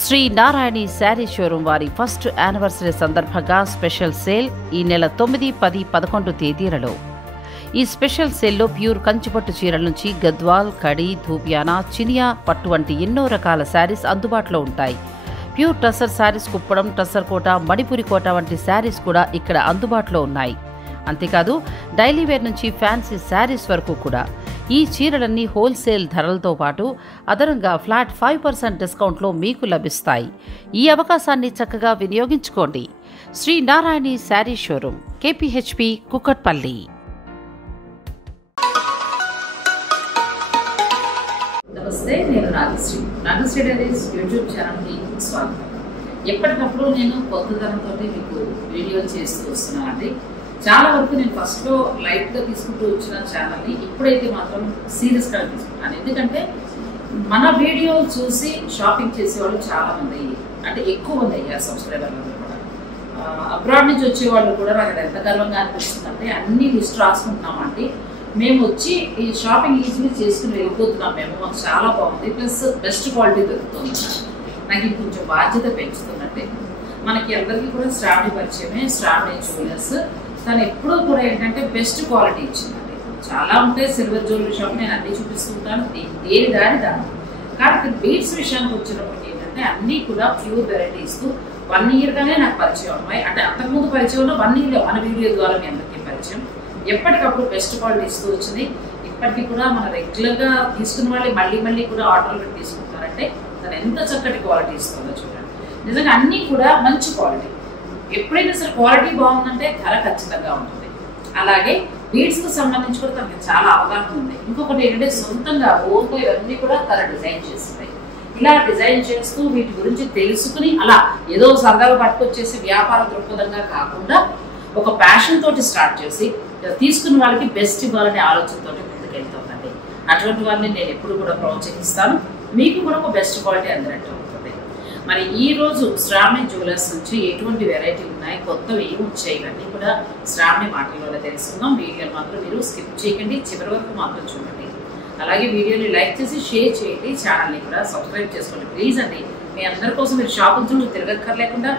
శ్రీ నారాయణి sari showroom వారి first anniversary సందర్భంగా special sale ఈ నెల 9, 10, 11 తేదీలలో. ఈ స్పెషల్ సేల్లో ప్యూర్ కంచిపట్టు చీరల నుంచి గద్వాల్, కడి, ధూపియానా, చినియా పట్టు వంటి ఎన్నో రకాల శారీస్ అందుబాటులో ఉంటాయి. ప్యూర్ టసర్ శారీస్, కుప్పడం, టసర్ కోట, మణిపురి కోట వంటి శారీస్ కూడా ఇక్కడ అందుబాటులో ఉన్నాయి. అంతేకాదు డైలీ వేర్ నుంచి ఫ్యాన్సీ శారీస్ వరకు కూడా. ఈ చీరలన్నీ హోల్సేల్ ధరలతో పాటు అదనంగా ఫ్లాట్ 5% డిస్కౌంట్లో మీకు లభిస్తాయి. ఈ అవకాశాన్ని చక్కగా వినియోగించుకోండి. శ్రీ నారాయణి శారీ షోరూమ్, కేపీహెచ్పి, కుకట్పల్లి. నమస్తే, నేను నాగశ్రీ డైరీస్ యూట్యూబ్ ఛానల్కి స్వాగతం. ఎప్పటికప్పుడు నేను కొత్తదనంతో మీకు వీడియోలు చేస్తూ వస్తున్నానండి. చాలా వరకు నేను ఫస్ట్లో లైట్గా తీసుకుంటూ వచ్చిన ఛానల్ని ఇప్పుడైతే మాత్రం సీరియస్గా తీసుకుంటాను. ఎందుకంటే మన వీడియోలు చూసి షాపింగ్ చేసేవాళ్ళు చాలామంది, అంటే ఎక్కువ మంది అయ్యారు సబ్స్క్రైబర్లు కూడా. అబ్రాడ్ నుంచి వచ్చేవాళ్ళు కూడా నాకు ఎంత గర్వంగా అనిపిస్తుందంటే అన్ని లిస్ట్ రాసుకుంటున్నామండి. మేము వచ్చి ఈ షాపింగ్ ఈజీగా చేసుకుని వెళ్ళిపోతున్నాం. మాకు చాలా బాగుంది, ప్లస్ బెస్ట్ క్వాలిటీ దొరుకుతుంది. నాకు ఇది కొంచెం బాధ్యత పెంచుతున్నట్టే. మనకి అందరికీ కూడా శ్రావణి పరిచయమే, శ్రావణి జ్యువెలర్స్. తను ఎప్పుడూ కూడా ఏంటంటే బెస్ట్ క్వాలిటీ ఇచ్చిందండి. చాలా ఉంటాయి సిల్వర్ జ్యువెలరీ షాప్, నేను అన్నీ చూపిస్తుంటాను, దేని దాని దాని. కాబట్టి బీడ్స్ విషయానికి వచ్చినప్పటికీ ఏంటంటే అన్నీ కూడా ప్యూర్ వెరైటీస్తూ 1 ఇయర్గానే నాకు పరిచయం ఉన్నాయి. అంటే అంతకుముందు పరిచయం ఉన్న 1 ఇయర్లో మన వీడియో ద్వారా మీ అందరికీ పరిచయం. ఎప్పటికప్పుడు బెస్ట్ క్వాలిటీ ఇస్తూ వచ్చింది. ఇప్పటికీ కూడా మన రెగ్యులర్గా తీసుకున్న వాళ్ళు మళ్ళీ మళ్ళీ కూడా ఆర్డర్లు పెట్టి తీసుకుంటారంటే తను ఎంత చక్కటి క్వాలిటీ ఇస్తుందో చూడండి. నిజంగా అన్నీ కూడా మంచి క్వాలిటీ. ఎప్పుడైనా సరే క్వాలిటీ బాగుందంటే ధర ఖచ్చితంగా ఉంటుంది. అలాగే బీడ్స్కి సంబంధించి కూడా తనకి చాలా అవగాహన ఉంది. ఇంకొకటి ఏంటంటే సొంతంగా ఓన్గా ఇవన్నీ కూడా తన డిజైన్ చేస్తుంది. ఇలా డిజైన్ చేస్తూ వీటి గురించి తెలుసుకుని అలా ఏదో సరదాగా పట్టుకొచ్చేసి వ్యాపార దృక్పథంగా కాకుండా ఒక ప్యాషన్ తోటి స్టార్ట్ చేసి తీసుకున్న వాళ్ళకి బెస్ట్ ఇవ్వాలనే ఆలోచనతో ముందుకెళ్తుందండి. అటువంటి వాళ్ళని నేను ఎప్పుడు కూడా ప్రోత్సహిస్తాను. మీకు కూడా ఒక బెస్ట్ క్వాలిటీ అందినట్టు ఉంటుంది. మరి ఈ రోజు శ్రావణి జ్యువెలర్స్ నుంచి ఎటువంటి వెరైటీ ఉన్నాయి, కొత్తవి ఏమి వచ్చాయి, ఇవన్నీ కూడా శ్రావణి మాటల్లోనే తెలుసుకుందాం. వీడియోని మాత్రం మీరు స్కిప్ చేయకండి, చివరి వరకు మాత్రం చూడండి. అలాగే వీడియోని లైక్ చేసి షేర్ చేయండి, ఛానల్ని కూడా సబ్స్క్రైబ్ చేసుకోండి ప్లీజ్ అండి. మీ అందరి కోసం మీరు షాపుల చుట్టూ తిరగక్కర్లేకుండా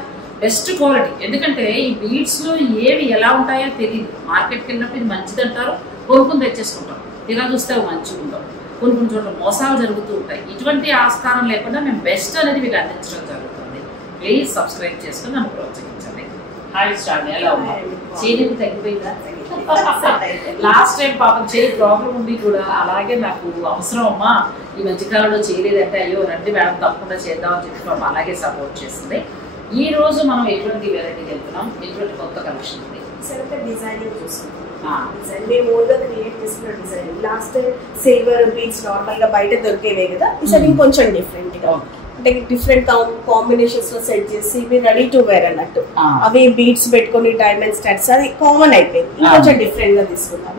బెస్ట్ క్వాలిటీ. ఎందుకంటే ఈ బీడ్స్లో ఏవి ఎలా ఉంటాయో తెలియదు. మార్కెట్కి వెళ్ళినప్పుడు ఇది మంచిది అంటారు, కొనుక్కుని తెచ్చేసుకుంటాం. ఇలా చూస్తే మంచిగా ఉంటాం, కొన్ని చోట్ల మోసాలు జరుగుతూ ఉంటాయి. ఇటువంటి ఆస్కారం లేకుండా మేము బెస్ట్ అనేది మీకు అందించడం జరుగుతుంది. ప్లీజ్ సబ్స్క్రైబ్ చేసుకుని నన్ను ప్రోత్సహించండి. హాయ్ స్టార్ట్, ఎలా ఉన్నారు? చేయడానికి తగ్గిపోయిందా? లాస్ట్ టైం పాపం చేయి ప్రాబ్లం ఉంది కూడా. అలాగే నాకు అవసరం అమ్మా ఈ మధ్యకాలంలో చేయలేదంటే అయ్యో రండి మేడం తప్పకుండా చేద్దామని చెప్పి పాపం అలాగే సపోర్ట్ చేస్తుంది. ఈ రోజు మనం ఎటువంటి వెరైటీకి వెళ్తున్నాం, ఎటువంటి కొత్త కలెక్షన్ ఉంది? డిజైనింగ్ చూస్తున్నాం. మేము ఓన్గా క్రియేట్ చేసిన design. Last time silver beads normal గా బయట దొరికేవే కదా, ఈసారి ఇంకొంచెం డిఫరెంట్ గా అంటే డిఫరెంట్ కాంబినేషన్స్ లో సెట్ చేసి ఇవి రెడీ టు వేర్ అన్నట్టు. అవి బీడ్స్ పెట్టుకుని డైమండ్ స్టాట్స్ అది కామన్ అయిపోయింది, ఇంకొంచెం డిఫరెంట్ గా తీసుకున్నాం.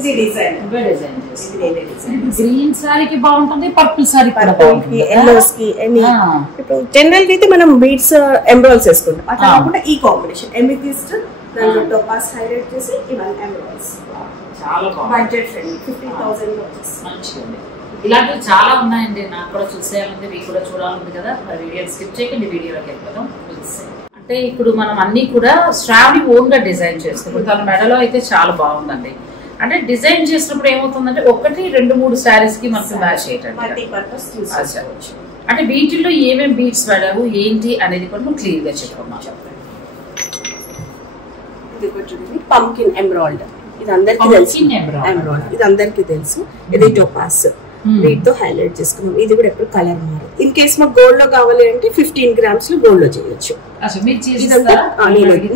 ఇది డిజైన్ గ్రీన్ సారీకి బాగుంటుంది, పర్పుల్ సారీ, ఎల్లోస్ కి. ఇప్పుడు జనరల్ గా అయితే మనం బీడ్స్ ఎంబ్రాయిల్స్ వేసుకుంటాం, అట్లా కాకుండా ఈ కాంబినేషన్ ఎమిథిస్ట్ దాంట్లో టోపాస్ హైలైట్ చేసి ఇవన్నీ ఎంబ్రాయిల్స్. చాలా బడ్జెట్ ఫ్రెండ్లీ 50,000 లో మంచిగా. ఇలాంటివి చాలా ఉన్నాయండి, నాకు కూడా చూసేయాలంటే మీకు కూడా చూడాలంది కదా. మరి వీడియో స్కిప్ చేయకండి, వీడియోలోకి వెళ్ళిపోతాం. అంటే ఇప్పుడు మనం అన్ని కూడా శ్రావణి ఓన్ గా డిజైన్ చేస్తాం. ఇప్పుడు తన మెడలో అయితే చాలా బాగుందండి. అంటే డిజైన్ చేసినప్పుడు ఏమవుతుందంటే 1, 2, 3 శారీస్ కి మనకు మ్యాచ్ అయ్యేటట్టు. అంటే వీటిల్లో ఏమేమి బీడ్స్ వాడావు ఏంటి అనేది కూడా నువ్వు క్లియర్ గా చెప్పమ్మా. పంకిన్ ఎంబ్రాయిడ్, ఇది అందరికి తెలుసు. ఎంబ్రాయిడ్ ఇది అందరికి తెలుసు. ఇది టోపాస్ వీటితో హైలైట్ చేసుకున్నాం. ఇది కూడా ఎప్పుడు కలర్ మారు. ఇన్ కేస్ మాకు గోల్డ్ లో కావాలి అంటే 15 grams లో గోల్డ్ లో చేయొచ్చు.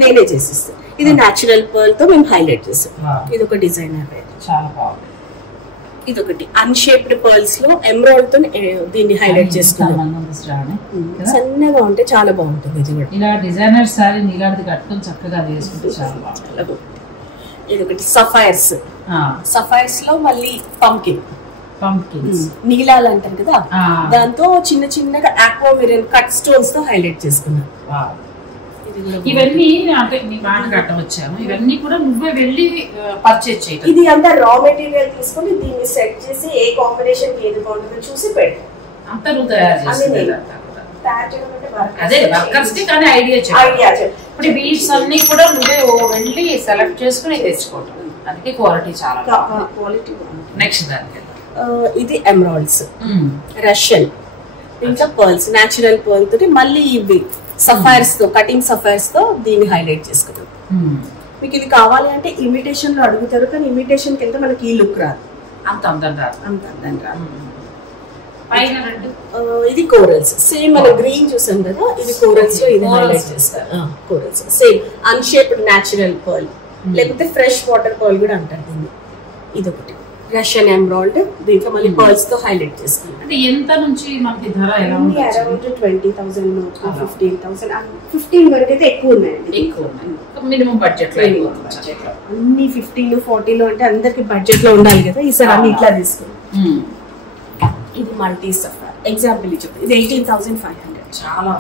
నేనే చేసిస్తాను. ఇది నేచురల్ పర్ల్ తో మేము హైలైట్ చేస్తాం. ఇది ఒక డిజైనర్. ఇది ఒకటి అన్షేప్డ్ పర్ల్స్ లో ఎమరాల్డ్ తో దీన్ని హైలైట్ చేసుకున్నాం. సన్నగా ఉంటే చాలా బాగుంటుంది. ఇది కూడా ఇలా డిజైనర్ సారీ నీలాంటి కట్టుకొని చక్కగా వేసుకుంటే చాలా బాగుంటుంది. ఇది ఒకటి సఫైర్స్. సఫైర్స్ లో మళ్ళీ పంకిన్ నీలాలు అంటారు కదా, దాంతో చిన్న చిన్నగా ఆక్వామెరిన్ కట్ స్టోన్స్ తో హైలైట్ చేసుకున్నాం. ఇవన్నీ అంటే నీ మాట కట్టవచ్చాను. ఇవన్నీ కూడా నువ్వే వెళ్ళి పర్చేజ్ చేయటం. ఇది అంతా రా మెటీరియల్ తీసుకొని దీన్ని సెట్ చేసి ఏ కాంబినేషన్ ఏది బాగుంటుందో చూసి పెడతాం. అంతా నువ్వు తయారు చేస్తుంది. అదే వర్కర్స్ కి కానీ ఐడియా ఇప్పుడు బీడ్స్ అన్ని కూడా నువ్వే వెళ్ళి సెలెక్ట్ చేసుకుని తెచ్చుకోవటం, అందుకే క్వాలిటీ చాలా క్వాలిటీ. నెక్స్ట్ దానికి ఇది ఎమరాల్డ్స్ రష్యన్, ఇంకా పర్ల్స్ న్యాచురల్ పర్ల్ తోటి మళ్ళీ ఇవి సఫైర్స్ తో కటింగ్ సఫైర్స్ తో దీన్ని హైలైట్ చేసుకుంటాం. మీకు ఇది కావాలి అంటే ఇమిటేషన్ లో అడుగుతారు, కానీ ఇమిటేషన్ కింద మనకి ఈ లుక్ రాదు, అంత అందం రాదు. అంత అందం రాదు. ఇది కోరల్స్ సేమ్ మనం గ్రీన్ చూసాం కదా, ఇది కోరల్స్ లో ఇది హైలైట్ చేస్తారు. కోరల్స్ సేమ్ అన్షేప్డ్ న్యాచురల్ పర్ల్, లేకపోతే ఫ్రెష్ వాటర్ పర్ల్ కూడా అంటారు దీన్ని. ఇది ఒకటి రష్యన్ ఎమరాల్డ్, దీంట్లో మళ్ళీ పర్ల్స్ తో హైలైట్ చేస్తాం. అంటే ఎంత నుంచి మనకి ధర అరౌండ్ 20,000 15,000 15 వరకు అయితే ఎక్కువ ఉన్నాయండి. ఎక్కువ మినిమం బడ్జెట్ లో అన్ని 15 40 లో అంటే అందరికి బడ్జెట్ లో ఉండాలి కదా, ఈసారి అన్ని ఇట్లా తీసుకున్నాం. ఇది మల్టీ సఫర్ ఎగ్జాంపుల్ చెప్పి ఇది 18,500. చాలా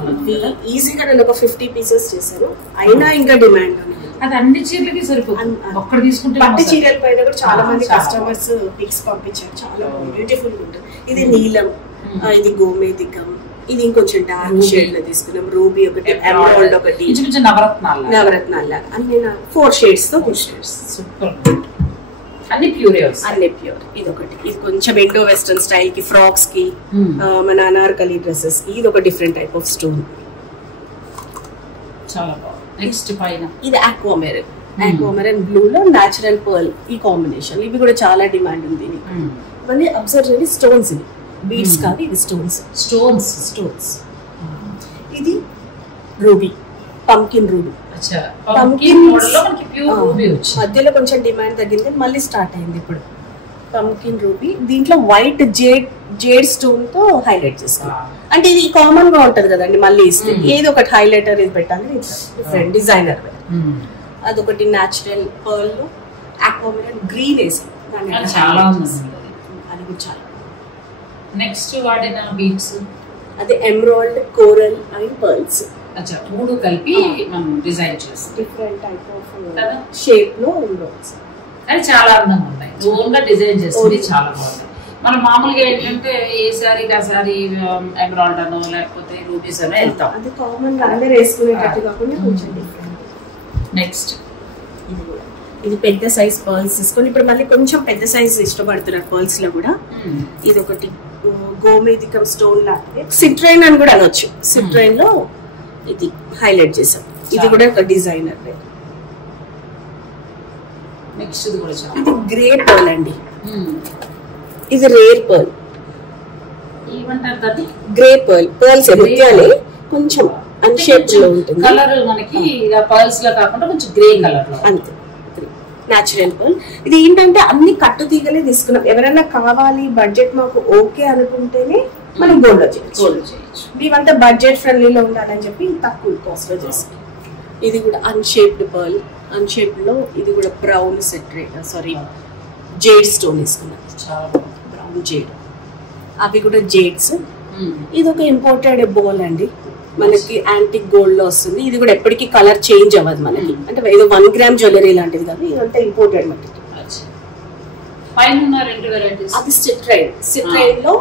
ఈజీగా నేను ఒక 50 పీసెస్ చేశాను, అయినా ఇంకా డిమాండ్ ఉంది. అది అన్ని చీరలకి సరిపోతుంది. ఒక్కడ తీసుకుంటే పట్టు చీరల పైన కూడా చాలా మంది కస్టమర్స్ పిక్స్ పంపించారు, చాలా బ్యూటిఫుల్ ఉంటుంది. ఇది నీలం, ఇది గోమేదికం, ఇది ఇంకొంచెం డార్క్ షేడ్ లో తీసుకున్నాం. రూబీ ఒకటి, ఎమరాల్డ్ ఒకటి, నవరత్నాలు అన్ని 4 షేడ్స్ తో సూపర్, అన్ని ప్యూర్. అన్ని ప్యూర్. ఇది ఒకటి, ఇది కొంచెం ఇండో వెస్టర్న్ స్టైల్ కి, ఫ్రాక్స్ కి, మన అనార్కలి డ్రెస్సెస్ కి ఇది ఒక డిఫరెంట్ టైప్ ఆఫ్ స్టోన్. చాలా బాగుంది. నెక్స్ట్ పైన ఇది ఆక్వామెరన్ బ్లూ లో న్యాచురల్ పర్ల్, ఈ కాంబినేషన్ ఇవి కూడా చాలా డిమాండ్ ఉంది. మళ్ళీ అబ్జర్వ్ చేయండి, స్టోన్స్ ఇది బీడ్స్ కాదు, ఇది స్టోన్స్. ఇది రూబీ, పంకిన్ రూబీ. మధ్యలో కొంచెం డిమాండ్ తగ్గింది, మళ్ళీ స్టార్ట్ అయింది ఇప్పుడు పంకిన్ రూబీ. దీంట్లో వైట్ జేడ్ స్టోన్ తో హైలైట్ చేస్తాం. అంటే ఇది కామన్ గా ఉంటది కదండి, మళ్ళీ ఇస్తే ఏదో ఒకటి హైలైటర్ ఇది పెట్టాలి, డిఫరెంట్ డిజైనర్. అదొకటి న్యాచురల్ పర్ల్ లో ఆక్వామెరన్ గ్రీన్ వేసి చాలా అది కూడా చాలా. నెక్స్ట్ వాడిన బీడ్స్ అది ఎమరాల్డ్, కోరల్ అండ్ పర్ల్స్. మూడు కలిపి మనం డిజైన్ చేస్తాం, డిఫరెంట్ టైప్ ఆఫ్ షేప్ లో ఎమరాల్డ్స్. కానీ చాలా అందంగా ఉన్నాయి, ఓన్ గా డిజైన్ చేస్తుంది, చాలా బాగుంది. మనం మామూలుగా ఏంటంటే ఏ సారీ ఆ సారీ ఎమరాల్డ్ అనో లేకపోతే రూబీస్ అనో వెళ్తాం, అది కామన్ గా అందరూ వేసుకునేటట్టు కాకుండా కొంచెం డిఫరెంట్. నెక్స్ట్ ఇది పెద్ద సైజ్ పర్ల్స్ తీసుకొని, ఇప్పుడు మళ్ళీ కొంచెం పెద్ద సైజ్ ఇష్టపడుతున్నారు పర్ల్స్ లో కూడా. ఇది ఒకటి గోమేదికం స్టోన్ లాంటిది, సిట్రైన్ అని కూడా అనొచ్చు. సిట్రైన్ లో ఇది హైలైట్ చేసాం, ఇది కూడా ఒక డిజైనర్. నెక్స్ట్ ఇది గ్రే పర్ల్ అండి, ఇది rare pearl. Grey pearl, pearls ముత్యాలే కొంచెం అన్షేప్ లో ఉంటుంది. కలర్ మనకి పర్ల్స్ లో కాకుండా కొంచెం గ్రే కలర్ లో, అంతే. Natural pearl. ఇది ఏంటంటే అన్ని కట్టు తీగలే తీసుకున్నాం. ఎవరైనా కావాలి బడ్జెట్ మాకు ఓకే అనుకుంటేనే మనం గోల్డ్ లో చేయొచ్చు. ఇవంతా బడ్జెట్ ఫ్రెండ్లీలో ఉండాలని చెప్పి తక్కువ కాస్ట్ లో చేస్తాం. ఇది కూడా అన్షేప్డ్ పర్ల్, అన్షేప్డ్ లో ఇది కూడా బ్రౌన్ జేడ్ స్టోన్ వేసుకున్నాం, బ్రౌన్ జేడ్. అవి కూడా జేడ్స్. ఇది ఒక ఇంపోర్టెడ్ బోల్ అండి, మనకి యాంటిక్ గోల్డ్ లో వస్తుంది. ఇది కూడా ఎప్పటికీ కలర్ చేంజ్ అవ్వదు మనకి, అంటే ఏదో 1 గ్రామ్ జ్యువెలరీ లాంటిది కాదు, ఇదంతా ఇంపోర్టెడ్ మెటీరియల్. అది సిట్రైన్ లో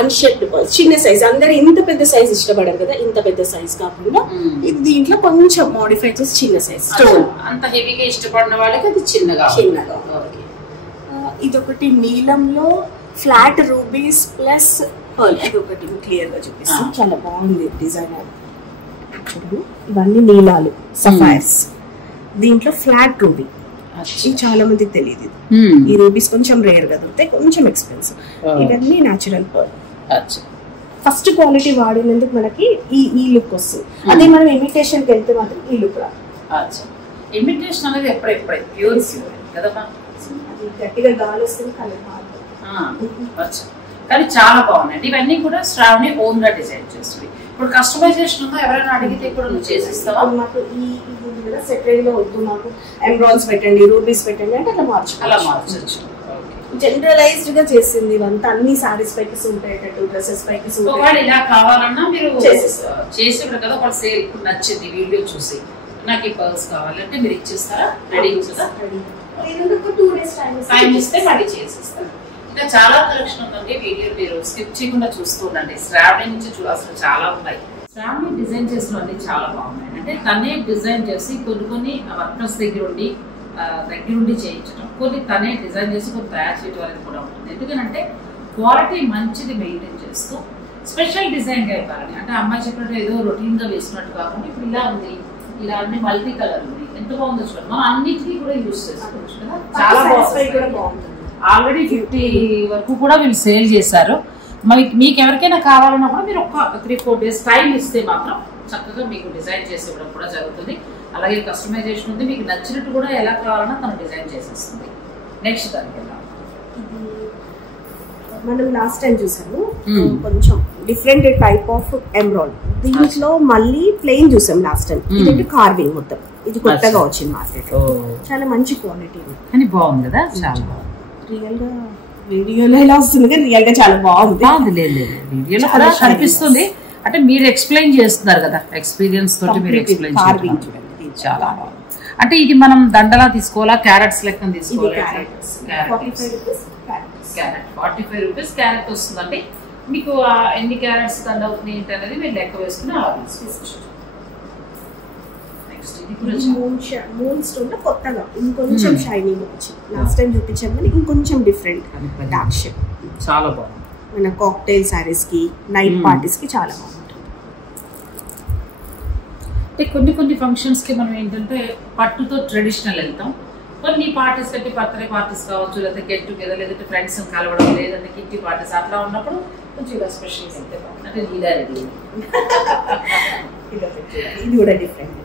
అన్షేప్డ్ పర్ల్, చిన్న సైజ్. అందరు ఇంత పెద్ద సైజ్ ఇష్టపడారు కదా, ఇంత పెద్ద సైజ్ కాకుండా ఇది దీంట్లో కొంచెం మోడిఫై చేసి చిన్న సైజ్ స్టోన్. అంత హెవీగా ఇష్టపడిన వాళ్ళకి అది చిన్నగా. ఇదొకటి నీలంలో ఫ్లాట్ రూబీస్ ప్లస్ పర్ల్, ఇది ఒకటి క్లియర్ గా చూపిస్తాం, చాలా బాగుంది డిజైనర్. ఇవన్నీ నీలాలు సఫైర్స్, దీంట్లో ఫ్లాట్ రూబీ. చాలా మందికి తెలియదు, ఈ రూబీస్ కొంచెం రేర్ గా దొరుకుతాయి, కొంచెం ఎక్స్పెన్సివ్. ఇవన్నీ న్యాచురల్ పర్ల్. ఫస్ట్ క్వాలిటీ వాడినందుకు మనకి ఈ లుక్ వస్తుంది. అదే మనం ఇమిటేషన్ కి వెళ్తే మాత్రం ఈ లుక్ రాదు. ఇమిటేషన్ అనేది ఎప్పుడెప్పుడే ప్యూర్ కదా, అది గట్టిగా గాలి వస్తుంది, కలర్ కానీ చాలా బాగున్నాయి. ఇవన్నీ కూడా శ్రావణి ఓన్ గా డిజైన్ చేస్తుంది. ఇప్పుడు కస్టమైజేషన్ ఉందో ఎవరైనా అడిగితే కూడా నువ్వు చేసిస్తావా? మాకు ఈ సెపరేట్ గా వద్దు, మాకు ఎంబ్రాయిడరీస్ పెట్టండి, రూబీస్ పెట్టండి అంటే అలా మార్చొచ్చు. జనరలైజ్డ్ గా చేసింది ఇవంతా, అన్ని సారీస్ పైకి సూట్ అయ్యేటట్టు, డ్రెస్సెస్ పైకి సూట్. ఇలా కావాలన్నా మీరు చేసి కదా, ఒక సేల్ నచ్చింది వీడియో చూసి నాకు ఈ పర్ల్స్ కావాలంటే మీరు ఇచ్చేస్తారా? రెడీ ఉంటుందా? 2 days టైం ఇస్తే మళ్ళీ చేసిస్తాను. ఇంకా చాలా కలెక్షన్ ఉందండి. వీడియో మీరు స్కిప్ చేయకుండా చూస్తూ ఉండండి. శ్రావణి నుంచి అసలు చాలా ఉన్నాయి. శ్రావణి డిజైన్ చేసినవన్నీ చాలా బాగున్నాయి. అంటే తనే డిజైన్ చేసి కొన్ని వర్కర్స్ దగ్గరుండి చేయించడం, కొన్ని తనే డిజైన్ చేసి కొన్ని తయారు చేయడం అనేది కూడా ఉంటుంది. ఎందుకంటే క్వాలిటీ మంచిది మెయింటైన్ చేస్తూ స్పెషల్ డిజైన్గా ఇవ్వాలని. అంటే అమ్మాయి చెప్పినట్టు ఏదో రొటీన్గా వేసినట్టు కాకుండా ఇప్పుడు ఇలా ఉంది, ఇలా అన్ని మల్టీ కలర్ ఉంది, ఎంత బాగుందో చూడండి. మనం అన్నిటికీ కూడా యూజ్ చేసుకోవచ్చు కదా. చాలా బాగుంది. ఆల్రెడీ 50 వరకు కూడా వీళ్ళు సేల్ చేశారు. మీకు ఎవరికైనా కావాలన్నప్పుడు మీరు ఒక 3-4 days టైం ఇస్తే మాత్రం చక్కగా మీకు డిజైన్ చేసి ఇవ్వడం కూడా జరుగుతుంది. అలాగే కస్టమైజేషన్ ఉంది. మీకు నచ్చినట్టు కూడా ఎలా కావాలన్నా తను డిజైన్ చేసేస్తుంది. నెక్స్ట్ దానికి వెళ్దాం. మనం లాస్ట్ టైం చూసాము కొంచెం డిఫరెంట్ టైప్ ఆఫ్ ఎంబ్రాయిడరీ. దీంట్లో మళ్ళీ ప్లెయిన్ చూసాం లాస్ట్ టైం. ఇదంటే కార్వింగ్ మొత్తం. ఇది కొత్తగా వచ్చింది మార్కెట్. చాలా మంచి క్వాలిటీ కానీ బాగుంది కదా. చాలా బాగుంది. రియల్ గా వీడియోలో ఎలా వస్తుంది కానీ రియల్ గా చాలా బాగుంది. వీడియోలో కూడా కనిపిస్తుంది. అంటే మీరు ఎక్స్ప్లెయిన్ చేస్తున్నారు కదా, ఎక్స్పీరియన్స్ తోటి మీరు ఎక్స్ప్లెయిన్ చేస్తున్నారు. చాలా బాగుంది. అంటే ఇది మనం దండలా తీసుకోవాలా, క్యారెట్స్ లెక్కన తీసుకోవాలి? క్యారెట్ 45 రూపీస్ క్యారెట్ వస్తుందండి. మీకు ఎన్ని క్యారెట్స్ దండ అవుతుంది ఏంటి అనేది మీరు లెక్క వేసుకుని అలా తీసుకోవచ్చు. నెక్స్ట్ ఇది కూడా మూన్ స్టోన్ లో కొత్తగా ఇంకొంచెం షైనింగ్ వచ్చి లాస్ట్ టైం చూపించాం కానీ ఇంకొంచెం డిఫరెంట్ డార్క్ షేప్. చాలా బాగుంది. మన కాక్టైల్ సారీస్ కి, నైట్ పార్టీస్ కి చాలా బాగుంటుంది. అంటే కొన్ని ఫంక్షన్స్ కి మనం ఏంటంటే పట్టుతో ట్రెడిషనల్ వెళ్తాం. కొన్ని పార్టీస్ అంటే బర్త్డే పార్టీస్ కావచ్చు, లేకపోతే గెట్ టుగెదర్, లేదంటే ఫ్రెండ్స్ కలవడం, లేదంటే కిట్టి పార్టీస్ అట్లా ఉన్నప్పుడు కొంచెం ఇలా స్పెషల్గా వెళ్తే అంటే ఇది కూడా డిఫరెంట్.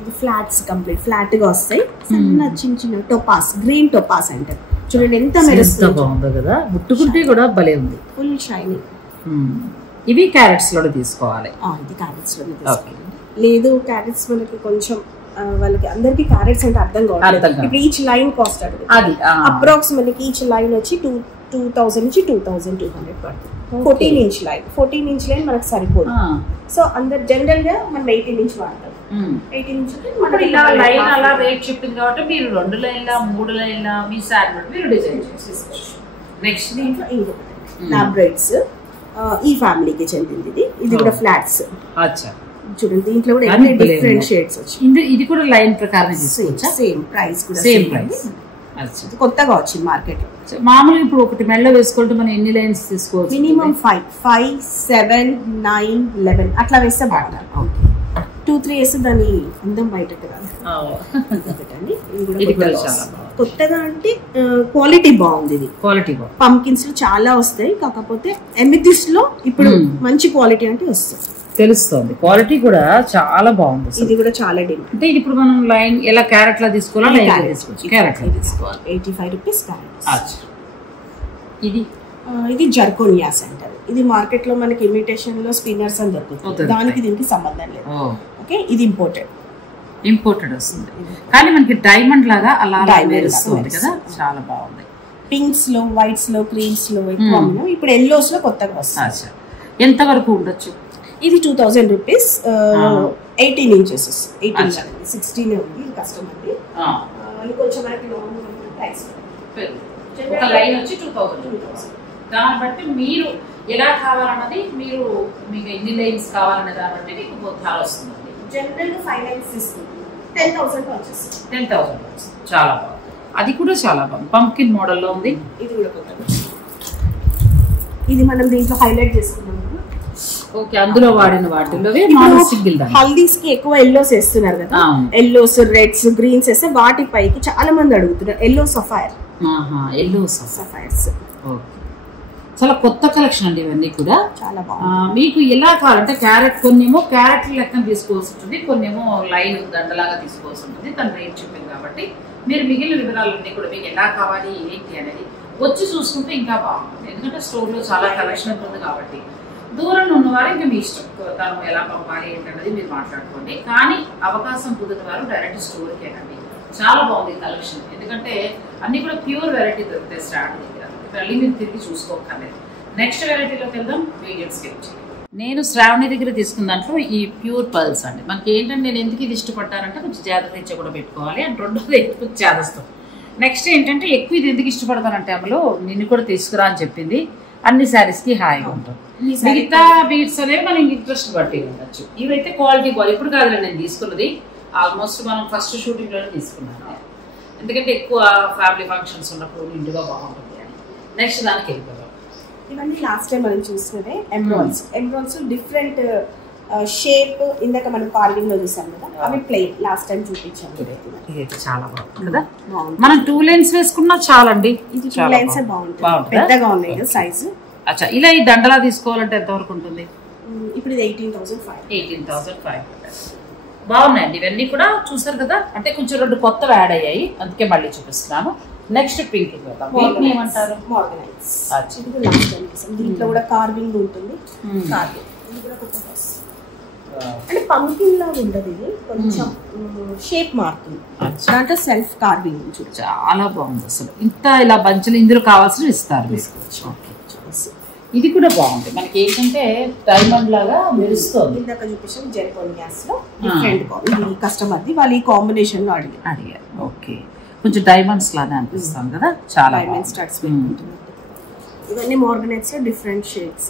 ఇది ఫ్లాట్స్ కంప్లీట్ ఫ్లాట్ గా వస్తాయి. చిన్న టొపాస్, గ్రీన్ టొపాస్ అంటారు. చూడండి ఎంత బాగుందో కదా. ముట్టుకుంటే కూడా భలే ఉంది. Full shining. ఇవి క్యారెట్స్ లో తీసుకోవాలి. ఇది క్యారెట్స్ లో లేదు. క్యారెట్స్ మనకి కొంచెం వాళ్ళకి అందరికి క్యారెట్స్ అంటే అర్థం కావాలి. ఇప్పుడు ఈచ్ లైన్ కాస్ట్ అది అప్రాక్స్ మనకి ఈచ్ లైన్ వచ్చి 2000 నుంచి 2200 పడుతుంది. 14 ఇంచ్ లైన్ మనకు సరిపోదు. సో అందరు జనరల్ గా మనం 18 ఇంచ్ వాడతాం. 18 ఇంచ్ ఇలా లైన్ అలా రేట్ చెప్పింది కాబట్టి మీరు 2 లైన్ల 3 లైన్ల మీ సారీ మీరు డిజైన్ చేసుకోవచ్చు. నెక్స్ట్ దీంట్లో ఇంకొకటి లాబ్రైడ్స్. ఈ ఫ్యామిలీకి చెందింది. ఇది కూడా ఫ్లాట్స్. చూడండి దీంట్లో కూడా డిఫరెంట్ షేడ్స్ వచ్చాయి. ఇది కూడా లైన్ ప్రకారం తీసుకోవచ్చా? సేమ్ ప్రైస్ కూడా సేమ్ ప్రైస్. కొత్తగా వచ్చింది మార్కెట్ లో. మామూలుగా ఇప్పుడు ఒకటి మెడలో వేసుకుంటే మనం ఎన్ని లైన్స్ తీసుకోవచ్చు? మినిమం 5, 7, 9, 11 అట్లా వేస్తే బాగుంటుంది. 2-3 వేస్తే దాని అందం బయటకు రాదు. కొత్తగా అంటే క్వాలిటీ బాగుంది. ఇది క్వాలిటీ పంకిన్స్ లో చాలా వస్తాయి. కాకపోతే ఎమిథిస్ట్ లో ఇప్పుడు మంచి క్వాలిటీ అంటే వస్తుంది, తెలుస్తుంది. క్వాలిటీ కూడా చాలా బాగుంది. ఇది కూడా చాలా డిమాండ్. అంటే ఇప్పుడు మనం లైన్ ఎలా క్యారెట్ లా తీసుకోవాలి? క్యారెట్ తీసుకోవాలి. 85 రూపీస్ క్యారెట్. ఇది జర్కోనియాస్ అంటారు. ఇది మార్కెట్ లో మనకి ఇమిటేషన్ లో స్పిన్నర్స్ అని దొరుకుతుంది. దానికి దీనికి సంబంధం లేదు. ఓకే, ఇది ఇంపోర్టెడ్ వస్తుంది. కానీ మనకి డైమండ్ లాగా అలా మెరుస్తుంది కదా. చాలా బాగుంది. పింక్స్ లో, వైట్స్ లో, క్రీమ్స్ లో ఎక్కువ. ఇప్పుడు ఎల్లోస్ లో కొత్తగా వస్తుంది. ఎంత వరకు ఉండొచ్చు? ఇది 2000 రూపీస్. 18 ఇంచెస్. 16 ఉంది. ఇది కష్టం అండి. ఇంకొంచెం మనకి ప్రైస్ ఒక లైన్ వచ్చి 2000. దాన్ని బట్టి మీరు ఎలా కావాలన్నది, మీకు ఎన్ని లైన్స్ కావాలనే దాన్ని బట్టి మీకు బొత్తాలు వస్తుందండి. జనరల్ గా 5 లైన్స్ తీసుకుంటాం. 10,000 వచ్చేస్తుంది. 10,000 చాలా బాగుంది. అది కూడా చాలా బాగుంది. పంకిన్ మోడల్ లో ఉంది. ఇది కూడా కొత్తగా. ఇది మనం దీంట్లో హైలైట్ చేసుకున్నాం. ఓకే, అందులో వాడిన వాటిలో హల్దీస్ కి ఎక్కువ ఎల్లోస్ వేస్తున్నారు కదా. ఎల్లోస్, రెడ్స్, గ్రీన్స్ వేస్తే వాటి పైకి చాలా మంది అడుగుతున్నారు ఎల్లో సఫైర్. సఫైర్స్ చాలా కొత్త కలెక్షన్ అండి. ఇవన్నీ కూడా చాలా బాగుంది. మీకు ఎలా కావాలంటే క్యారెట్ కొన్నేమో క్యారెట్ లెక్కన తీసుకోవాల్సి ఉంటుంది, కొన్నేమో లైన్ దండలాగా తీసుకోవాల్సి ఉంటుంది. తను రేట్ చెప్పింది కాబట్టి మీరు మిగిలిన వివరాలన్నీ కూడా మీకు ఎలా కావాలి ఏంటి అనేది వచ్చి చూసుకుంటే ఇంకా బాగుంటుంది. ఎందుకంటే స్టోర్ లో చాలా కలెక్షన్ ఉంటుంది కాబట్టి. దూరంలో ఉన్నవారు ఇంకా మీ ఇష్టం, తను ఎలా పంపాలి ఏంటనేది మీరు మాట్లాడుకోండి. కానీ అవకాశం కుదిరిన వారు డైరెక్ట్ స్టోర్కి వెళ్ళండి. చాలా బాగుంది కలెక్షన్. ఎందుకంటే అన్ని కూడా ప్యూర్ వెరైటీ దొరుకుతాయి స్టార్ట్ దగ్గర. మళ్ళీ మీరు తిరిగి చూసుకోకర్లేదు. నెక్స్ట్ వెరైటీలోకి వెళ్దాం. Medium sketch. నేను శ్రావణి దగ్గర తీసుకున్న దాంట్లో ఈ ప్యూర్ పర్ల్స్ అండి. మనకి ఏంటంటే నేను ఎందుకు ఇది ఇష్టపడ్డానంటే కొంచెం జాగ్రత్త ఇచ్చే కూడా పెట్టుకోవాలి. అండ్ రెండోది కొంచెం చేదస్తాం. నెక్స్ట్ ఏంటంటే ఎక్కువ ఇది ఎందుకు ఇష్టపడతానంటే అమలు నిన్ను కూడా తీసుకురా అని చెప్పింది. అన్ని శారీస్కి హాయిగా ఉంటుంది. మిగతా బీడ్స్ అనేవి మనం ఇంట్రెస్ట్ బట్టి ఉండొచ్చు. ఇవైతే క్వాలిటీ బాగా ఇప్పుడు కాదు నేను తీసుకున్నది, ఆల్మోస్ట్ మనం ఫస్ట్ షూటింగ్లోనే తీసుకున్నాను. ఎందుకంటే ఎక్కువ ఫ్యామిలీ ఫంక్షన్స్ ఉన్నప్పుడు నిండుగా బాగుంటుంది అని. నెక్స్ట్ దానికి వెళ్ళిపోతాం. ఇవన్నీ లాస్ట్ టైం మనం చూసినవే ఎంబ్రాయిడ్స్. ఎంబ్రాయిడ్స్ డిఫరెంట్ షేప్ ఇందాక మనం కార్వింగ్ లో చూసాం కదా, అవి ప్లెయిన్ లాస్ట్ టైం చూపించాం. ఇదైతే చాలా బాగుంది కదా, మనం 2 లైన్స్ వేసుకున్నా చాలండి. ఇది 2 లైన్స్ బాగుంటుంది, పెద్దగా ఉన్నాయి కదా సైజు. అచ్చా, ఇలా ఈ దండలా తీసుకోవాలంటే ఎంతవరకు ఉంటుంది? ఇప్పుడు ఇది 18,500. బాగున్నాయండి ఇవన్నీ కూడా. చూసారు కదా, అంటే కొంచెం 2 కొత్తవి యాడ్ అయ్యాయి, అందుకే మళ్ళీ చూపిస్తున్నాను. నెక్స్ట్ పింక్ ఏమంటారు? దీంట్లో కూడా కార్వింగ్ ఉంటుంది. అంటే పంకిన్ లాగా ఉండదు, ఇది కొంచెం షేప్ మారుతుంది. దాంట్లో సెల్ఫ్ కార్వింగ్ చాలా బాగుంది అసలు. ఇంత ఇలా బంచులు ఇందులో కావాల్సిన ఇస్తారు. ఇది కూడా బాగుంది. మనకి ఏంటంటే డైమండ్ లాగా మెరుస్తుంది. ఇందాక చూపించాం జెర్కోనియాస్ లో డిఫరెంట్ ఇది కస్టమర్ది, వాళ్ళు ఈ కాంబినేషన్ లో అడిగారు. ఓకే, కొంచెం డైమండ్స్ లాగా అనిపిస్తాం కదా, చాలా డైమండ్ స్టార్ట్స్. ఇవన్నీ మార్గనైట్స్ డిఫరెంట్ షేడ్స్.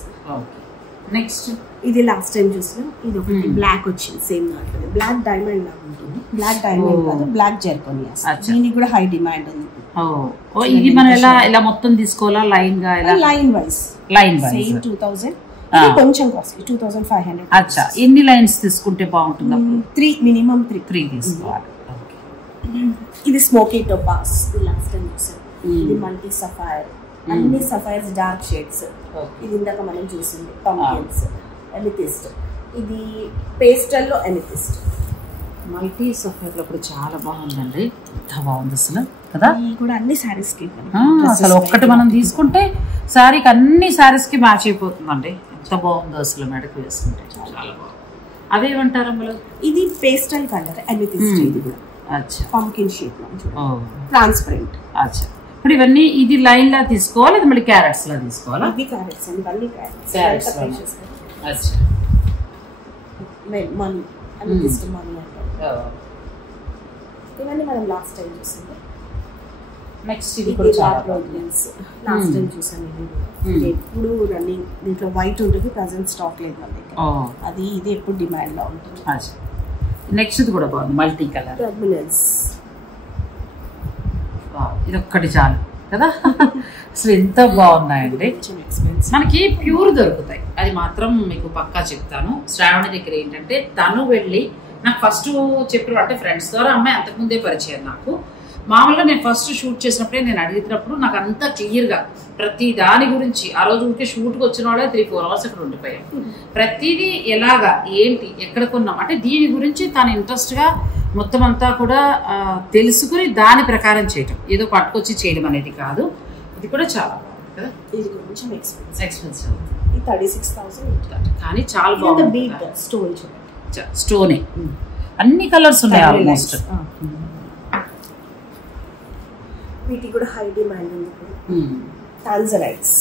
నెక్స్ట్ ఇది లాస్ట్ టైం చూసినా, ఇది ఒకటి బ్లాక్ వచ్చింది సేమ్ దాంట్లో. బ్లాక్ డైమండ్ లాగా ఉంటుంది. బ్లాక్ డైమండ్ కాదు, బ్లాక్ జెర్కోనియాస్. దీనికి కూడా హై డిమాండ్ ఉంది. ఇది మనం ఇలా మొత్తం తీసుకోవాలా? లైన్ గా లైన్ వైస్ 2000. కొంచెం కాస్ట్లీ 2500. అచ్చా, ఎన్ని లైన్స్ తీసుకుంటే బాగుంటుంది? 3 మినిమం 3 తీసుకోవాలి. ఇది స్మోకీ టోపాస్ లాస్ట్ టైం చూసాం. ఇది మల్టీ సఫైర్, అన్ని సఫైర్స్ డార్క్ షేడ్స్. ఇది ఇందాక మనం చూసింది పంకిన్స్, ఎమిథిస్ట్. ఇది పేస్టల్ లో ఎమిథిస్ట్. మల్టీ సఫైర్ లో కూడా చాలా బాగుందండి, ఎంత బాగుంది అసలు కదా. ఇది కూడా అన్ని సారీస్ కి అసలు ఒక్కటి మనం తీసుకుంటే సారీకి అన్ని సారీస్ కి మ్యాచ్ అయిపోతుందండి. ఎంత బాగుందో అసలు, మెడకు వేసుకుంటే చాలా బాగుంది. అదేమంటారు అమ్మలో? ఇది పేస్టల్ కలర్ ఎమిథిస్ట్. ఇది కూడా అచ్చా పంకిన్ షేప్ లో ట్రాన్స్పరెంట్. అచ్చా, ఇప్పుడు ఇవన్నీ ఇది లైన్ లా తీసుకోవాలి, ఇది మళ్ళీ క్యారెట్స్ లా తీసుకోవాలా? ఇది క్యారెట్స్ అండి, మళ్ళీ క్యారెట్స్. అచ్చా, మనీ ఎమిథిస్ట్ మనీ అంటారు. ఇవన్నీ మనం లాస్ట్ టైం చూసాం. నెక్స్ట్ ఇది కూడా చాలా లాస్ట్ టైం చూసాను. ఇది ఎప్పుడు రన్నింగ్. దీంట్లో వైట్ ఉంటుంది, ప్రజెంట్ స్టాక్ లేదు మన దగ్గర. అది ఇది ఎప్పుడు డిమాండ్ లో ఉంటుంది. నెక్స్ట్ ఇది కూడా బాగుంది, మల్టీ కలర్. ఇది ఒక్కటి చాలు కదా, అసలు ఎంత బాగున్నాయండి. మనకి ప్యూర్ దొరుకుతాయి, అది మాత్రం మీకు పక్కా చెప్తాను. శ్రావణి దగ్గర ఏంటంటే తను వెళ్ళి నాకు ఫస్ట్ చెప్పారు, అంటే ఫ్రెండ్స్ ద్వారా అమ్మాయి అంతకుముందే పరిచయం నాకు. మామూలుగా నేను ఫస్ట్ షూట్ చేసినప్పుడే నేను అడిగినప్పుడు నాకు అంతా క్లియర్గా ప్రతి దాని గురించి, ఆ రోజు ఉంటే షూట్కి వచ్చిన వాళ్ళే 3-4 అవర్స్ అక్కడ ఉండిపోయాం. ప్రతిదీ ఎలాగా ఏంటి ఎక్కడ కొన్నాం అంటే దీని గురించి తను ఇంట్రెస్ట్గా మొత్తం అంతా కూడా తెలుసుకుని దాని ప్రకారం చేయటం, ఏదో పట్టుకొచ్చి చేయడం అనేది కాదు. ఇది కూడా చాలా బాగుంది కదా. ఇది కొంచెం ఎక్స్పెన్సివ్. ఇది 36,000 కానీ చాలా బాగుంది. స్టోనే అన్ని కలర్స్ ఉన్నాయి ఆల్మోస్ట్. వీటికి కూడా హై డిమాండ్ ఉంది. టాంజరైట్స్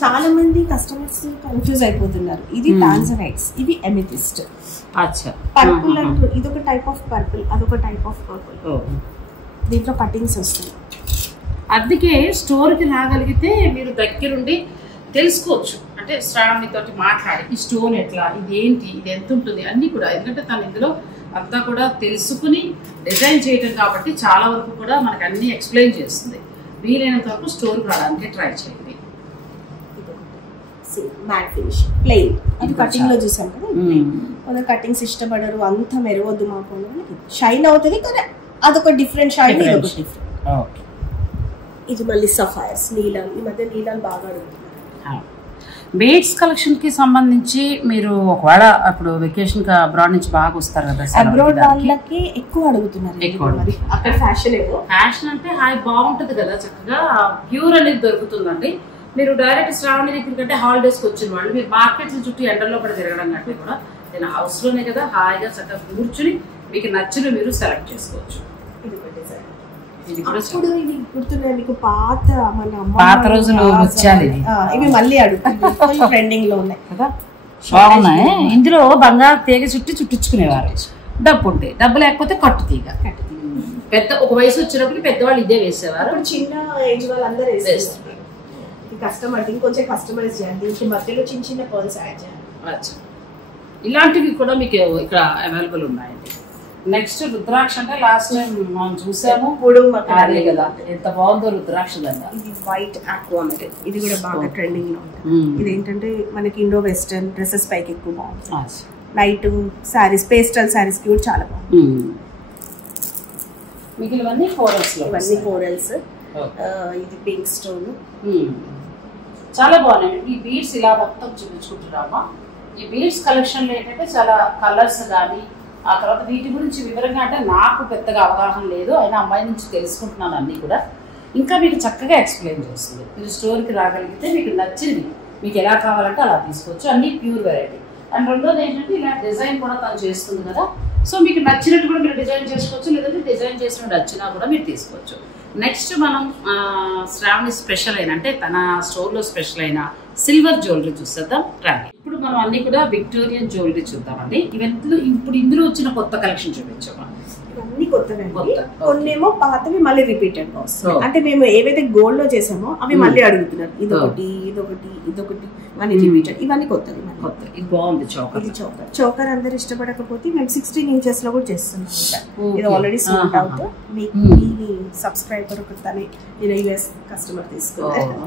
చాలా మంది కస్టమర్స్ కన్ఫ్యూజ్ అయిపోతున్నారు. ఇది టాంజరైట్స్, ఇది ఎమిథిస్ట్. పర్పుల్ అంటూ ఇదొక టైప్ ఆఫ్ పర్పుల్, అదొక టైప్ ఆఫ్ పర్పుల్. దీంట్లో కటింగ్స్ వస్తాయి. అందుకే స్టోర్కి రాగలిగితే మీరు దగ్గరుండి తెలుసుకోవచ్చు. అంటే శ్రావణి తోటి మాట్లాడి ఈ స్టోన్ ఎట్లా, ఇది ఏంటి, ఇది ఎంత ఉంటుంది అన్నీ కూడా. ఎందుకంటే తను ఇందులో అంతా కూడా తెలుసుకుని డిజైన్ చేయటం కాబట్టి చాలా వరకు కూడా మనకు అన్ని ఎక్స్ప్లెయిన్ చేస్తుంది. వీలైనంత వరకు స్టోర్కి రావడానికి ట్రై చేయండి. మ్యాట్ ఫినిష్ ప్లెయిన్, అది కటింగ్ లో చూసాం కదా. కొందరు కటింగ్స్ ఇష్టపడరు, అంతా మెరవద్దు మాకు, షైన్ అవుతుంది కానీ అదొక డిఫరెంట్ షైన్. ఇది మళ్ళీ సఫైర్స్, నీలాలు. ఈ మధ్య నీలాలు బాగా అడుగుతున్నారు. బీడ్స్ కలెక్షన్ కి సంబంధించి మీరు ఒకవేళ అప్పుడు వెకేషన్ కి అబ్రాడ్ నుంచి బాగా వస్తారు కదా, అబ్రాడ్ వాళ్ళకి ఎక్కువ అడుగుతున్నారు. అక్కడ ఫ్యాషన్ అంటే హాయ్ బాగుంటది కదా, చక్కగా ప్యూర్ అనేది దొరుకుతుందండి. మీరు డైరెక్ట్ శ్రావణి దగ్గర కంటే హాలిడేస్ కి వచ్చిన వాళ్ళు మీరు మార్కెట్ చుట్టూ ఎండల్లో పడి తిరగడం కంటే కూడా నేను హౌస్ లోనే కదా హాయిగా చక్కగా కూర్చుని మీకు నచ్చిన మీరు సెలెక్ట్ చేసుకోవచ్చు. ఇప్పుడు ఇది గుర్తున్నాయి మీకు, పాత మన పాత రోజులు ముత్యాలు ఇవి మళ్ళీ అడుగుతారు, ట్రెండింగ్ లో ఉన్నాయి కదా, బాగున్నాయి. ఇందులో బంగారు తీగ చుట్టి చుట్టించుకునేవారు. డబ్బు ఉంటే, డబ్బు లేకపోతే కట్టు తీగ. పెద్ద ఒక వయసు వచ్చినప్పుడు పెద్దవాళ్ళు ఇదే వేసేవారు, చిన్న ఏజ్ వాళ్ళందరూ వేసేస్తారు. కస్టమర్ ఇంకొంచెం కస్టమైజ్ చేయాలి, దీనికి మధ్యలో చిన్న చిన్న పర్ల్స్ యాడ్ చేయాలి. ఇలాంటివి కూడా మీకు ఇక్కడ అవైలబుల్ ఉన్నాయండి. నెక్స్ట్ రుద్రాక్ష అంటే లాస్ట్ టైం మనం చూసాము, అదే కదా ఎంత బాగుందో రుద్రాక్ష దండ. ఇది వైట్ ఆక్వామెరిన్, ఇది కూడా బాగా ట్రెండింగ్ లో ఉంటుంది. ఇది ఏంటంటే మనకి ఇండో వెస్టర్న్ డ్రెస్సెస్ పైకి ఎక్కువ బాగుంటుంది. లైట్ సారీస్, పేస్టల్ సారీస్ కి కూడా చాలా బాగుంటుంది. మీకు ఇవన్నీ ఫోరల్స్, ఇవన్నీ ఫోరల్స్. ఇది పింక్ స్టోన్ చాలా బాగున్నాయి. ఈ బీడ్స్ ఇలా మొత్తం చూపించుకుంటున్నామా. ఈ బీడ్స్ కలెక్షన్ లో ఏంటంటే చాలా కలర్స్ కానీ, ఆ తర్వాత వీటి గురించి వివరంగా అంటే నాకు పెద్దగా అవగాహన లేదు, అయినా అమ్మాయి నుంచి తెలుసుకుంటున్నాను అన్నీ కూడా. ఇంకా మీకు చక్కగా ఎక్స్ప్లెయిన్ చేస్తుంది. మీరు స్టోర్కి రాగలిగితే మీకు నచ్చింది మీకు ఎలా కావాలంటే అలా తీసుకోవచ్చు, అన్నీ ప్యూర్ వెరైటీ. అండ్ రెండోది ఏంటంటే ఇలా డిజైన్ కూడా తను చేస్తుంది కదా, సో మీకు నచ్చినట్టు కూడా మీరు డిజైన్ చేసుకోవచ్చు, లేదంటే డిజైన్ చేసినట్టు నచ్చినా కూడా మీరు తీసుకోవచ్చు. నెక్స్ట్ మనం శ్రావణి స్పెషల్ అయిన అంటే తన స్టోర్లో స్పెషల్ అయిన సిల్వర్ జ్యువెలరీ చూసేద్దాం రండి. ఇప్పుడు మనం అన్ని కూడా విక్టోరియన్ జ్యువెలరీ చూద్దామండి. ఇవన్నీ ఇప్పుడు ఇందులో వచ్చిన కొత్త కలెక్షన్ చూపించాము. ఇవన్నీ కొత్తవి, కొన్నేమో పాతవి మళ్ళీ రిపీటెడ్ గా వస్తాయి. అంటే మేము ఏవైతే గోల్డ్ లో చేసామో అవి మళ్ళీ అడుగుతున్నారు, ఇదొకటి ఇదొకటి ఇదొకటి మళ్ళీ రిపీటెడ్. ఇవన్నీ కొత్తవి. ఇది బాగుంది చోకర్. ఇది చోకర్ అందరు ఇష్టపడకపోతే మేము 16 inches లో కూడా చేస్తున్నాం. ఇది ఆల్రెడీ సోల్డ్ అవుట్. మీ సబ్స్క్రైబర్ ఒకతనే యుఎస్ కస్టమర్ తీసుకున్నారు,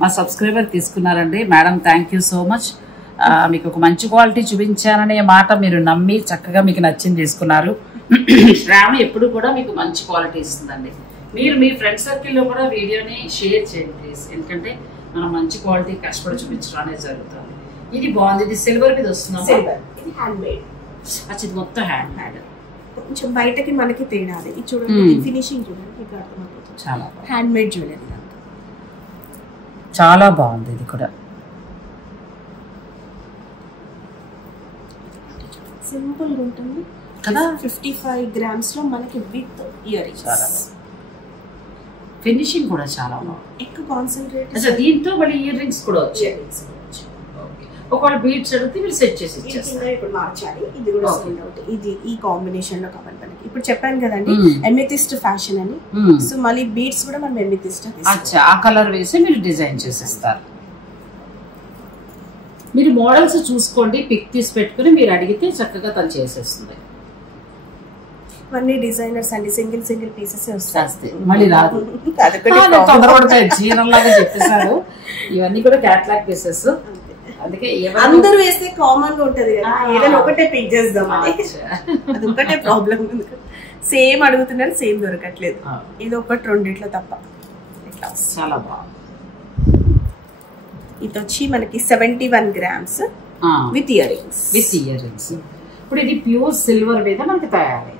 మా సబ్స్క్రైబర్ తీసుకున్నారండి. Madam thank you so much. మీకు ఒక మంచి క్వాలిటీ చూపించాననే మాట మీరు నమ్మి చక్కగా మీకు నచ్చింది తీసుకున్నారు. శ్రావణి ఎప్పుడు కూడా మీకు మంచి క్వాలిటీ ఇస్తుందండి. మీరు మీ ఫ్రెండ్ సర్కిల్లో కూడా వీడియోని షేర్ చేయండి ప్లీజ్, ఎందుకంటే మనం మంచి క్వాలిటీ కష్టపడి చూపించడం అనేది జరుగుతుంది. ఇది బాగుంది. ఇది సిల్వర్ మీద వస్తుంది. ఇది హ్యాండ్ మేడ్. ఇది మొత్తం హ్యాండ్ మేడ్. కొంచెం బయటకి మనకి తేడా. ఇది చూడండి, ఫినిషింగ్ చూడండి, మీకు అర్థమవుతుంది. చాలా హ్యాండ్ మేడ్ జ్యువెలరీ, చాలా బాగుంది. ఇది కూడా సింపుల్ గా ఉంటుంది కదా. 55 grams లో మనకి విత్ ఇయర్ రింగ్స్. ఫినిషింగ్ కూడా చాలా బాగుంది, ఎక్కువ కాన్సన్ట్రేట్. దీంతో మళ్ళీ ఇయర్ రింగ్స్ కూడా వచ్చాయి. ఒకవేళ బీడ్స్ అడిగితే మీరు సెట్ చేసి ఇచ్చేస్తారు. ఇప్పుడు మార్చాలి. ఇది కూడా సోల్డ్ అవుట్. ఇది ఈ కాంబినేషన్ లో కావాలి మనకి. ఇప్పుడు చెప్పాను కదండి ఎమెథిస్ట్ ఫ్యాషన్ అని, సో మళ్ళీ బీడ్స్ కూడా మనం ఎమెథిస్ట్ ఆ కలర్ వేసి మీరు డిజైన్ చేసేస్తారు. మీరు మోడల్స్ చూసుకోండి, పిక్ తీసి పెట్టుకుని మీరు అడిగితే చక్కగా తను చేసేస్తుంది. ఇవన్నీ డిజైనర్స్ అండి, సింగిల్ పీసెస్ వస్తాయి, మళ్ళీ రాదు, తొందరపడతాయి. చీరలాగా చెప్పేశారు. ఇవన్నీ కూడా క్యాటలాగ్ పీసెస్, అందుకే అందరూ వేస్తే కామన్ గా ఉంటది కదా, ఏదైనా ఒకటే పిక్ చేద్దాం అది ఒకటే ప్రాబ్లం. సేమ్ అడుగుతున్నారు, సేమ్ దొరకట్లేదు. ఇది ఒకటి రెండిట్లో తప్ప. ఇట్లా చాలా బాగుంది. ఇది వచ్చి మనకి 71 grams విత్ ఇయర్ రింగ్స్. ఇప్పుడు ఇది ప్యూర్ సిల్వర్ మీద మనకి తయారైంది.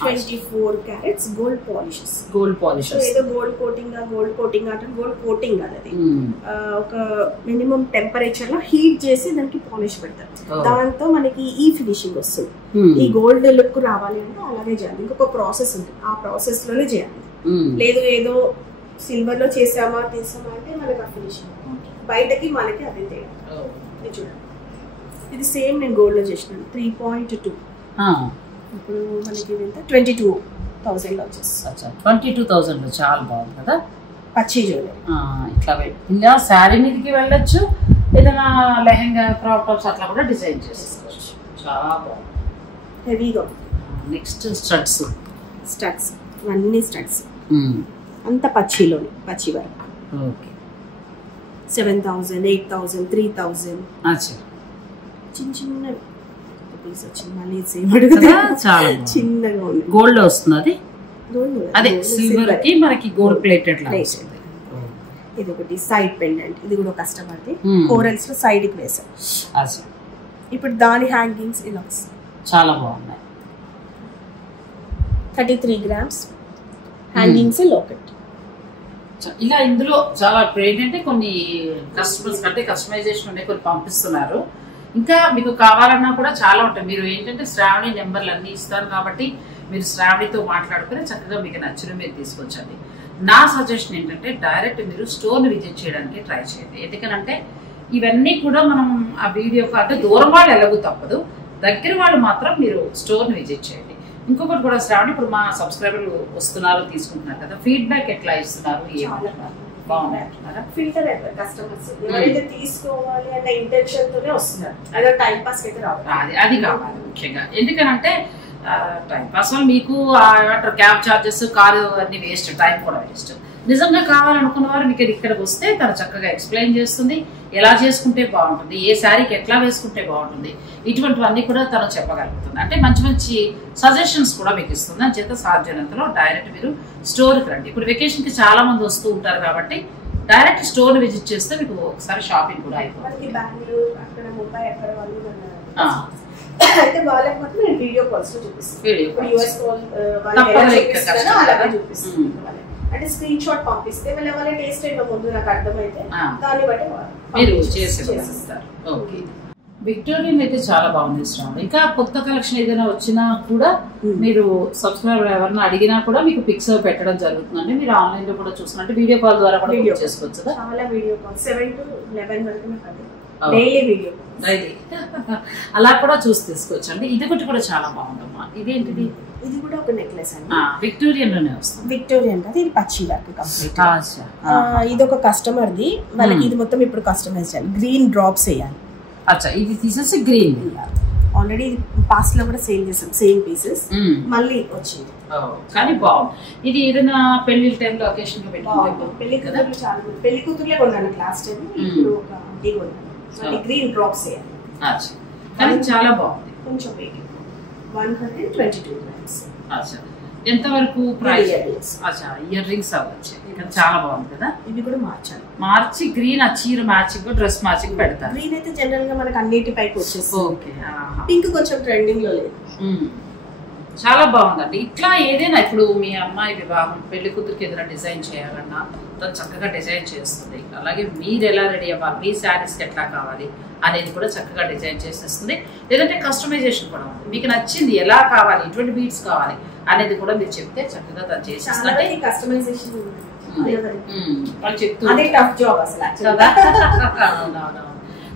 24 carats గోల్డ్ పాలిషెస్. ఏదో గోల్డ్ కోటింగ్ అంటే గోల్డ్ కోటింగ్ కాదు, అది ఒక మినిమం టెంపరేచర్ లో హీట్ చేసి దానికి పాలిష్ పెడతారు. దాంతో మనకి ఈ ఫినిషింగ్ వస్తుంది. ఈ గోల్డ్ లుక్ రావాలి అంటే అలాగే చేయాలి. ఇంకొక ప్రాసెస్ ఉంటుంది, ఆ ప్రాసెస్ లోనే చేయాలి. లేదు ఏదో సిల్వర్ లో చేసామా తీసామా అంటే మనకి ఆ ఫినిషింగ్ బయటకి మనకి అదే తేడా. చూడండి, ఇది సేమ్ నేను గోల్డ్ లో చేసినాను 3.2. ఇప్పుడు మనకి 22,000 లో వచ్చేస్తుంది. 22,000 లో చాలా బాగుంది కదా. పచ్చి జ్యువెలరీ ఇట్లా ఇలా శారీ మీదకి వెళ్ళొచ్చు, ఏదైనా లెహంగా క్రాప్ టాప్స్ అట్లా కూడా డిజైన్ చేసుకోవచ్చు. చాలా బాగుంది, హెవీగా. నెక్స్ట్ స్టడ్స్ ఇవన్నీ స్టడ్స్ అంత పచ్చిలోని, పచ్చి వరకు. ఓకే, 7,000, 8,000, 3,000 చిన్న పీస్ వచ్చింది. మళ్ళీ సేమ్ అడుగుతా, చిన్నగా ఉంది. గోల్డ్ వస్తుంది, అదే సిల్వర్ కి మనకి గోల్డ్ ప్లేటెడ్ లా వస్తుంది. ఇది ఒకటి సైడ్ పెండెంట్, ఇది కూడా కస్టమర్ది. కోరల్స్ లో సైడ్ కి వేసాం. ఇప్పుడు దాని హ్యాంగింగ్స్ ఇలా వస్తాయి, చాలా బాగున్నాయి. 33 grams హ్యాంగింగ్స్ లోకెట్. ఇలా ఇందులో చాలా ఏంటంటే కొన్ని కస్టమర్స్ కంటే కస్టమైజేషన్ ఉండే కొన్ని పంపిస్తున్నారు. ఇంకా మీకు కావాలన్నా కూడా చాలా ఉంటాయి. మీరు ఏంటంటే శ్రావణి నెంబర్లు అన్నీ ఇస్తాను కాబట్టి మీరు శ్రావణితో మాట్లాడుకుని చక్కగా మీకు నచ్చిన మీరు తీసుకొచ్చండి. నా సజెషన్ ఏంటంటే డైరెక్ట్ మీరు స్టోర్ని విజిట్ చేయడానికి ట్రై చేయండి. ఎందుకనంటే ఇవన్నీ కూడా మనం ఆ వీడియో అంటే దూరం వాళ్ళు ఎలాగూ తప్పదు, దగ్గర వాళ్ళు మాత్రం మీరు స్టోర్ని విజిట్ చేయండి. ఇంకొకటి కూడా శ్రావణి, ఇప్పుడు మా సబ్స్క్రైబర్లు వస్తున్నారు తీసుకుంటున్నారు కదా, ఫీడ్బ్యాక్ ఎట్లా ఇస్తున్నారు? బాగున్నాయి అంటున్నారా? ఫిల్టర్ అయిపోయి కస్టమర్స్ ఎవరైతే తీసుకోవాలి అనే ఇంటెన్షన్ తోనే వస్తున్నారు, అదే టైం పాస్ అయితే రావాలి. అది కావాలి ముఖ్యంగా. ఎందుకనంటే టైం పాస్ వల్ల మీకు క్యాబ్ ఛార్జెస్, కారు అన్ని వేస్ట్, టైం కూడా వేస్ట్. నిజంగా కావాలనుకున్న వారు మీకు ఇక్కడికి వస్తే తను చక్కగా ఎక్స్ప్లెయిన్ చేస్తుంది, ఎలా చేసుకుంటే బాగుంటుంది, ఏ శారీకి ఎట్లా వేసుకుంటే బాగుంటుంది, ఇటువంటివన్నీ కూడా తను చెప్పగలుగుతుంది. అంటే మంచి మంచి సజెషన్స్ కూడా మీకు ఇస్తుంది. అని చేత సాధ్యమైనంతలో డైరెక్ట్ మీరు స్టోర్కి రండి. ఇప్పుడు వెకేషన్కి చాలా మంది వస్తూ ఉంటారు కాబట్టి డైరెక్ట్ స్టోర్ విజిట్ చేస్తే మీకు ఒకసారి షాపింగ్ కూడా అయిపోతుంది. బెంగళూరు, అక్కడ ముంబై, అక్కడ వాళ్ళు అయితే వాళ్ళకి మాత్రం నేను వీడియో కాల్స్ లో చూపిస్తాను. యూఎస్ అలాగే చూపిస్తాను. అంటే స్క్రీన్ షాట్ పంపిస్తే వాళ్ళ టేస్ట్ ఏంటో ముందు నాకు అర్థమైతే దాన్ని బట్టి మీరు చేసేస్తారు. ఓకే, విక్టోరియన్ అయితే చాలా బాగుంది శ్రావణి. ఇంకా కొత్త కలెక్షన్ ఏదైనా వచ్చినా కూడా మీరు సబ్స్క్రైబర్ ఎవరైనా అడిగినా కూడా మీకు పిక్స్ పెట్టడం జరుగుతుందండి. మీరు ఆన్లైన్ లో కూడా చూస్తున్నట్టు వీడియో కాల్ ద్వారా కూడా వీడియో చేసుకోవచ్చు. చాలా వీడియో కాల్ 7 to 11 వరకు డైలీ వీడియో డైలీ అలా కూడా చూసి తీసుకోవచ్చు అండి. ఇది ఒకటి కూడా చాలా బాగుందమ్మా. ఇదేంటిది? ఇది కూడా ఒక నెక్లెస్ అండి, విక్టోరియన్ లోనే వస్తుంది. విక్టోరియన్ ఇది పచ్చి వర్క్ కంప్లీట్. ఇది ఒక కస్టమర్ ది, వాళ్ళకి ఇది మొత్తం ఇప్పుడు కస్టమైజ్ చేయాలి. గ్రీన్ డ్రాప్స్ వేయాలి. అచ్చా, ఇది తీసేసి గ్రీన్. ఆల్రెడీ పాస్ట్ లో కూడా సేల్ చేసాం సేమ్ పీసెస్, మళ్ళీ వచ్చింది కానీ బాగుంది. ఇది ఏదైనా పెళ్లి టైంలో అకేషన్ లో పెట్టుకుంటాం. పెళ్లి కూతుర్లు చాలా పెళ్లి కూతుర్లే కొన్నాను లాస్ట్ టైం, ఇప్పుడు ఒక ఆంటీ కొన్నాను. మళ్ళీ గ్రీన్ డ్రాప్స్ వేయాలి. కానీ చాలా బాగుంది. కొంచెం వెయిట్ 122 గ్రామ్స్. ఎంత వరకు ప్రైస్? ఇయర్ రింగ్స్ అవ్వచ్చు. చాలా బాగుంది కదా. ఇవి కూడా మార్చాలి, మార్చి గ్రీన్ ఆ చీర మ్యాచింగ్, డ్రెస్ మ్యాచింగ్ పెడతారు. గ్రీన్ అయితే జనరల్ గా మనకి అన్నిటి పైకి వచ్చేస్తుంది. పింక్ కొంచెం ట్రెండింగ్ లో లేదు. చాలా బాగుందండి. ఇట్లా ఏదైనా ఇప్పుడు మీ అమ్మాయి వివాహం, పెళ్లి కూతురికి ఏదైనా డిజైన్ చేయాలన్నా తను చక్కగా డిజైన్ చేస్తుంది. అలాగే మీరు ఎలా రెడీ అవ్వాలి, మీ శారీస్కి ఎట్లా కావాలి అనేది కూడా చక్కగా డిజైన్ చేసేస్తుంది. లేదంటే కస్టమైజేషన్ కూడా ఉంది. మీకు నచ్చింది ఎలా కావాలి, ఎటువంటి బీట్స్ కావాలి అనేది కూడా మీరు చెప్తే చక్కగా తను చేసేస్తుంది.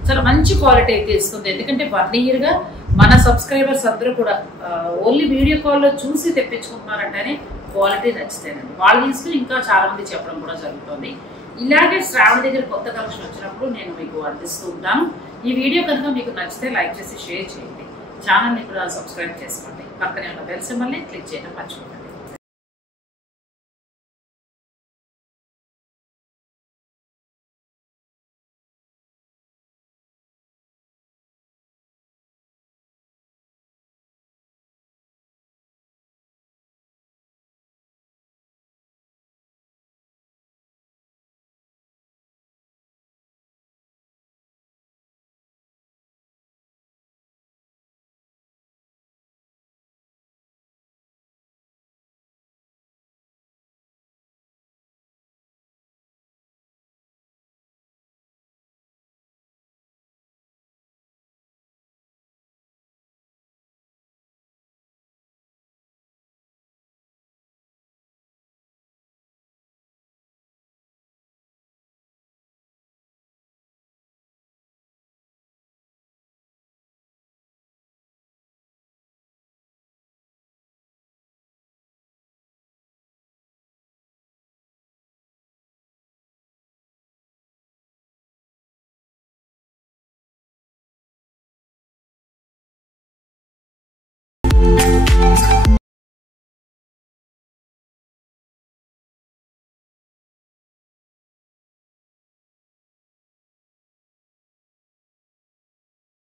చాలా మంచి క్వాలిటీ అయితే ఇస్తుంది. ఎందుకంటే 1 year గా మన సబ్స్క్రైబర్స్ అందరూ కూడా ఓన్లీ వీడియో కాల్లో చూసి తెప్పించుకుంటున్నారంటేనే క్వాలిటీ నచ్చుతాయండి. వాళ్ళు తీసుకుని ఇంకా చాలా మంది చెప్పడం కూడా జరుగుతుంది. ఇలాగే శ్రావణి దగ్గర కొత్త కలెక్షన్ వచ్చినప్పుడు నేను మీకు అందిస్తూ ఉంటాను. ఈ వీడియో కనుక మీకు నచ్చితే లైక్ చేసి షేర్ చేయండి. ఛానల్ని కూడా సబ్స్క్రైబ్ చేసుకోండి. పక్కనే ఉన్న బెల్ సింబల్ని క్లిక్ చేయడం మర్చిపోకండి.